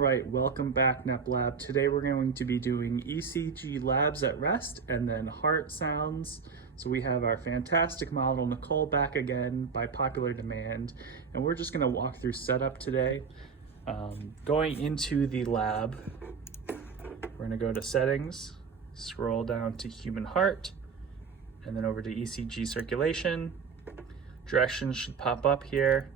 right, welcome back Nep Lab. Today we're going to be doing ECG labs at rest and then heart sounds. So we have our fantastic model Nicole back again by popular demand, and we're just going to walk through setup today. Going into the lab, we're going to go to settings, scroll down to human heart, and then over to ECG circulation. Directions should pop up here,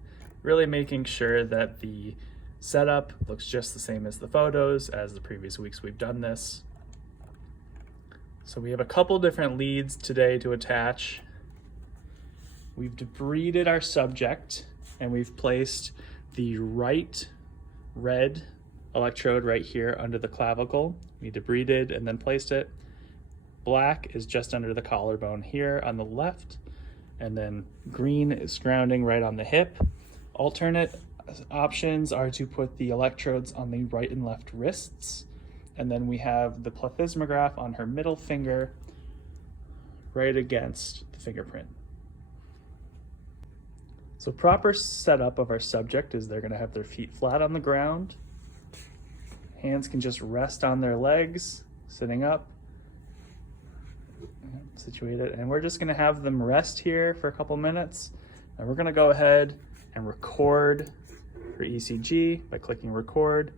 really making sure that the setup looks just the same as the photos. As the previous weeks we've done this. So we have a couple different leads today to attach. We've debrided our subject and we've placed the right red electrode right here under the clavicle. We debrided and then placed it. Black is just under the collarbone here on the left, and then green is grounding right on the hip. Alternate options are to put the electrodes on the right and left wrists, and then we have the plethysmograph on her middle finger right against the fingerprint. So proper setup of our subject is they're going to have their feet flat on the ground. Hands can just rest on their legs, sitting up, situated, and we're just going to have them rest here for a couple minutes, and we're going to go ahead and record for ECG by clicking record.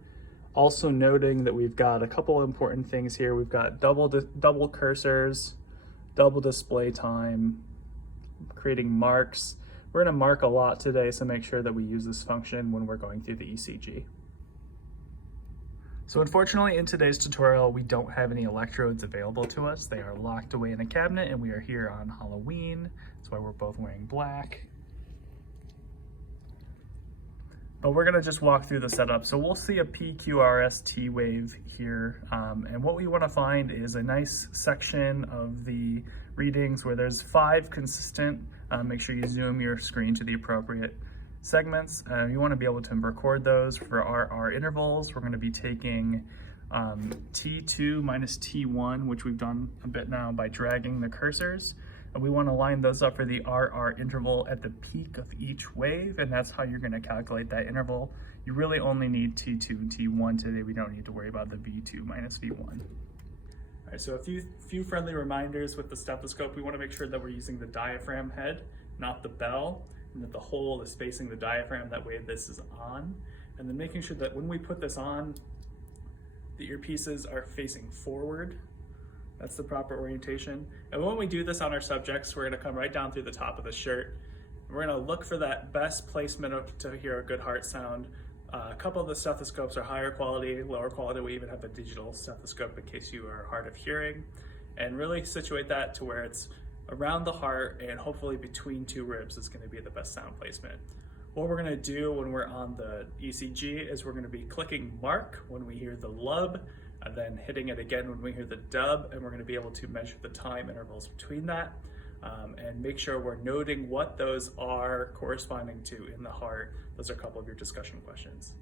Also noting that we've got a couple important things here. We've got double cursors, double display time, creating marks. We're going to mark a lot today, so make sure that we use this function when we're going through the ECG. So unfortunately in today's tutorial we don't have any electrodes available to us. They are locked away in a cabinet, and we are here on Halloween. That's why we're both wearing black. But we're gonna just walk through the setup. So we'll see a PQRST wave here. And what we wanna find is a nice section of the readings where there's 5 consistent. Make sure you zoom your screen to the appropriate segments. You wanna be able to record those for our intervals. We're gonna be taking T2 minus T1, which we've done a bit now by dragging the cursors. And we want to line those up for the RR interval at the peak of each wave, and that's how you're going to calculate that interval. You really only need T2 and T1 today. We don't need to worry about the V2 minus V1. All right, so a few friendly reminders with the stethoscope. We want to make sure that we're using the diaphragm head, not the bell, and that the hole is facing the diaphragm. That way this is on. And then making sure that when we put this on, the earpieces are facing forward. That's the proper orientation. And when we do this on our subjects, we're gonna come right down through the top of the shirt. We're gonna look for that best placement to hear a good heart sound. A couple of the stethoscopes are higher quality, lower quality. We even have a digital stethoscope in case you are hard of hearing. And really situate that to where it's around the heart and hopefully between 2 ribs is gonna be the best sound placement. What we're gonna do when we're on the ECG is we're gonna be clicking mark when we hear the lub, and then hitting it again when we hear the dub, and we're going to be able to measure the time intervals between that, and make sure we're noting what those are corresponding to in the heart. Those are a couple of your discussion questions.